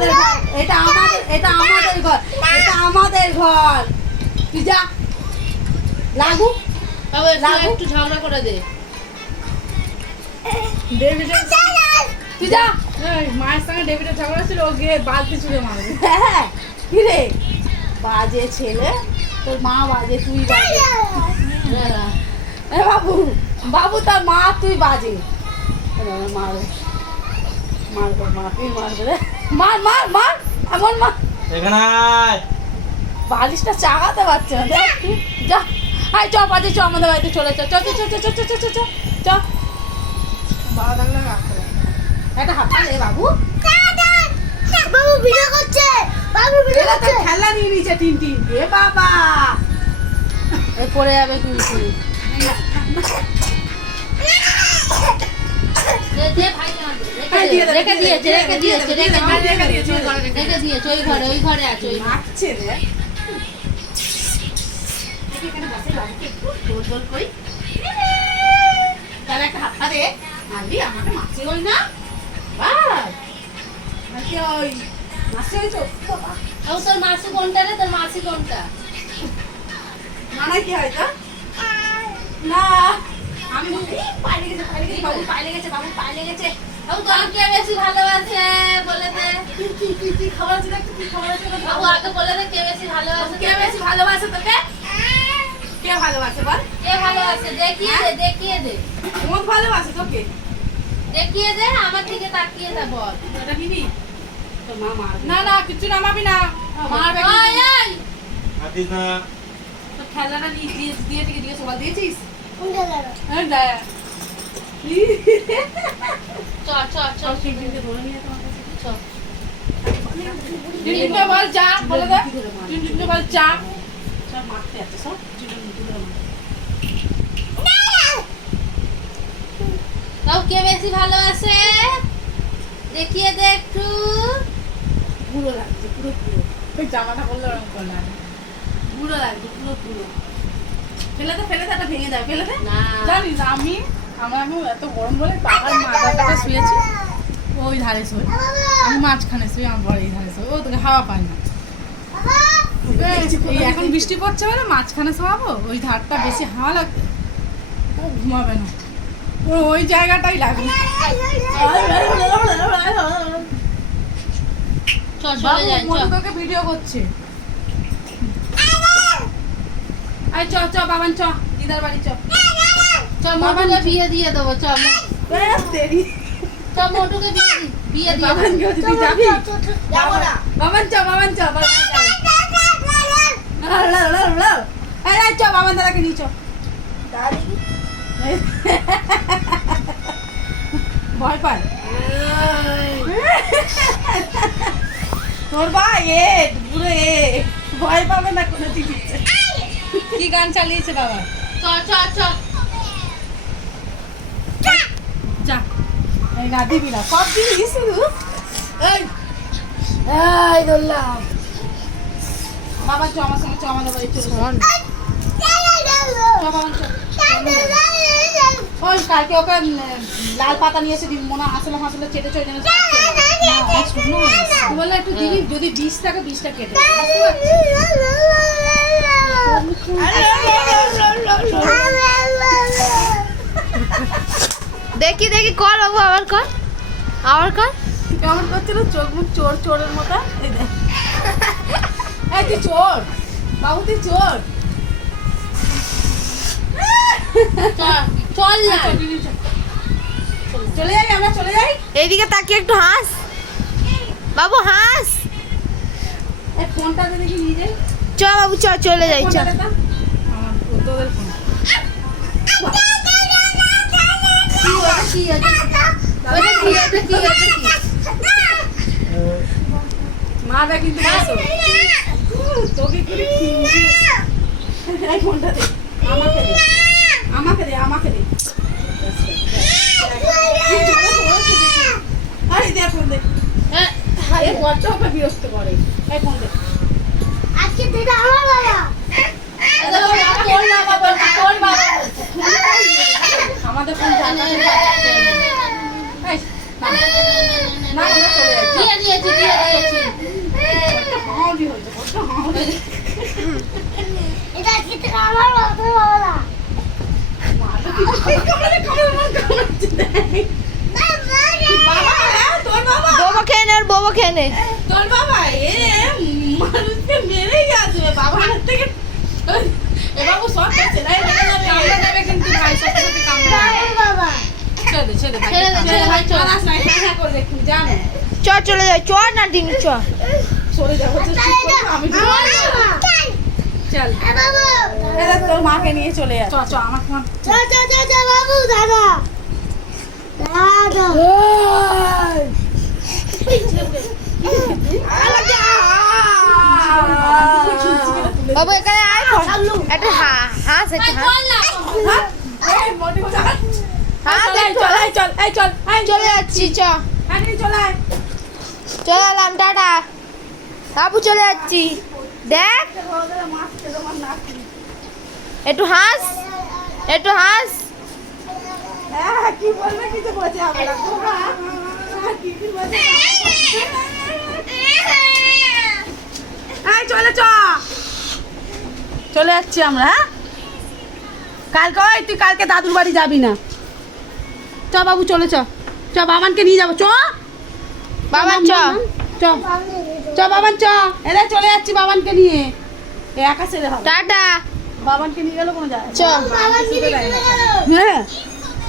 আমাদের ঘর, এটা আমাদের ঘর, এটা আমাদের ঘর। তুই যা লাগু বাবা একটু ঝগড়া করে দে। ডেভিডের তুই যা। মায়ের সঙ্গে ডেভিডের ঝগড়া ছিল, ও গিয়ে বালতি ছুঁড়ে মারবে। হ্যাঁ কি রে বাজে ছেলে, তোর মা বাজে তুই বাজে। এ বাবু বাবু তার মা তুই বাজে। মার মার মার তুই মারবে রে, মার মার মার এমন মার। এখানে বালিশটা চাগাতে পারছে না, দেখ তুই যা। আয় চ বাজে, চ আমাদের বাড়িতে চলে চ চ চ চ চ চ চ চ চ। বাবা থাকলে রাখতে পারে। একটা হাত দে বাবু। বাবু ভিডিও করছে, বাবু ভিডিও এরা তো করছে। খেলনা নিয়ে নিচে টিন টিন। এ বাবা এ পড়ে যাবে কিন্তু। দে ভাইকে আন দে। রেখে দিয়েছে ওই ঘরে, ওই ঘরে আছে ওই ঘরে। মারছে রে। এখানে বসে বাবুকে একটু গোল গোল কই। তাহলে একটা হাত দে। মারবি আমাকে মারছে ওই না। বাস নাকি ওই মারছে ওই তো বাবা। ও তোর মাসি কোনটা রে? তোর মাসি কোনটা? মানা কি হয় তো? না আমি পায়ে লেগেছে বাবু, পায়ে লেগেছে বাবু, পায়ে লেগেছে। ও তোর কে বেশি ভালোবাসে বলে দে। কি খবর আছে একটু, কি খবর আছে বাবু আগে বলে দে কে বেশি ভালোবাসে। কে বেশি ভালোবাসে তোকে? কে ভালোবাসে বল? কে ভালোবাসে দেখিয়ে দে। কোন ভালোবাসে তোকে? দেখিয়ে দে, আমার দিকে তাকিয়ে দে বল। এটা নিবি? তোর মা মারবে। না না কিছু নামাবি না। মারবে ওই কিন্তু। এই আদিস না তোর খেলনাটা দিয়ে থেকে জিজ্ঞেস বল দিয়েছিস? কোনটা গেল? হ্যাঁ দে। চ চল টিনটিনকে ধরে নিয়ে তোমার কাছে। চ। টিনটিনকে বল যা, বলে দে। টিনটিনকে বল যা। সব মারতে আছে সব টিনটিনকে ধরে মারতে। তাও কে বেশি ভালোবাসে দেখিয়ে দে একটু। পুরো লাগছে পুরো পুরো। ওই জামাটা পরলে ওরকম করে না। পুরো লাগছে পুরো পুরো। ফেলে দে এটা ভেঙে যাবে, ফেলে দে। না জানিস আমরা এখন এত গরম বলে পাহাড় মাথার কাছে শুয়েছি, ওই ধারে শুয়ে, আমি মাঝখানে শুয়ে, আমার বড় এই ধারে শুয়ে, ও তোকে হাওয়া পায় না। এই এখন বৃষ্টি পড়ছে বলে মাঝখানে শোয়াবো, ওই ধারটা বেশি হাওয়া লাগবে, ও ঘুমাবে না, ও ওই জায়গাটাই লাগবে। চ চলে যাই চ। মধু তোকে ভিডিও করছে। আয় চ চ বাবান চ, দিদার বাড়ি চ। চ মোটুকে বিয়ে দিয়ে দেবো। চ তেরি চ মোটুকে বিয়ে দিয়ে বাবান দেবো। তুই যাবি? যাবো না। বাবান চ বাবান চ বাবান চ বাবান দাদাকে নিয়ে চ। দাদি ভয় পায় তোর ভাই পুরো ভয় পাবে না কোনো জিনিসে। কি গান চালিয়েছে বাবা? চ চ চ যা এই না দিবি না, সব দিবি শুধু। এই এই দোল্লাম। বাবা চ আমার সঙ্গে চ, আমাদের বাড়ি চলে চ। চ বাবান চ। ওই কালকে ওকে লাল পাতা নিয়ে এসে দিবি, মনে আসলে চেটে চলে যাবে। বললে একটু দিবি, যদি বিষ থাকে বিষটা কেটে দে। দেখি কর বাবু, আবার কর। কেমন করছিল চোখ মুখ চোরের মতো। এই দেখ। এই তুই চোর বাবু, তুই চোর। চল না চলে যাই, আমরা চলে যাই। এইদিকে তাকিয়ে একটু হাস বাবু, হাস। এই ফোনটাতে দেখি নিয়ে যাই। চ বাবু চ, চলে যাই চ। ফোনটা দে তো। আমার তোদের ফোন। কি মারবে কিন্তু বসো। তোকে কি এই ফোনটা দে, আমাকে দে। আরে দে ফোন দে। এই বড়টা ওকে বিরক্ত করে। এই ফোন দে। আজকে দিদা আমার বাবা। আমাদের ফোন জানা নেই। এই, না আমরা চলে যাই। দিয়ে দিয়েছি এটা আজকে থেকে আমার বাবা তোর বাবা না বাবা, হ্যাঁ, তোর বাবা বোবা খেয়ে নে আর বোবা খেয়ে নে তোর বাবা এ মানুষকে মেরেই আসবে বাবার হাত থেকে এ বাবু সব ছেলে কামড়ে দেবে কিন্তু ভাই সত্যি সত্যি কামড়ে দেবে। আমার বাবা ছেড়ে দে ছেড়ে দে ভাই। ছেড়ে দে, ছেড়ে দে, ভাই, চল। চলাস না হ্যাঁ করে দেখুন জানো চ চলে যাই চ না দিনু চ চলে যাবো তো চুপ করো, আমি আমার বাবা চল বাবু এরা তোর মাকে নিয়ে চলে যাচ্ছে চ চ আমার ফোন চ বাবু দাদা দাদা বাবু এখানে আয় একটা হাঁস একটা হাঁস চলে যাচ্ছি চ চলে এলাম টাটা বাবু চলে যাচ্ছি দেখ একটু হাঁস একটু হাঁস কি বলবে কিছু বোঝা হবে না কি বলবে এই চলে চলে যাচ্ছি আমরা হ্যাঁ কালকে ওই তুই কালকে দাদুর বাড়ি যাবি না চ বাবু চলে চ বাবানকে নিয়ে যাবো চ বাবা চ চ বাবান চ এরা চলে যাচ্ছি বাবানকে নিয়ে এ একা ছেলে হবে টাটা বাবানকে নিয়ে গেলে কোনো যায় চ বাবা নিয়ে চলে গেল হ্যাঁ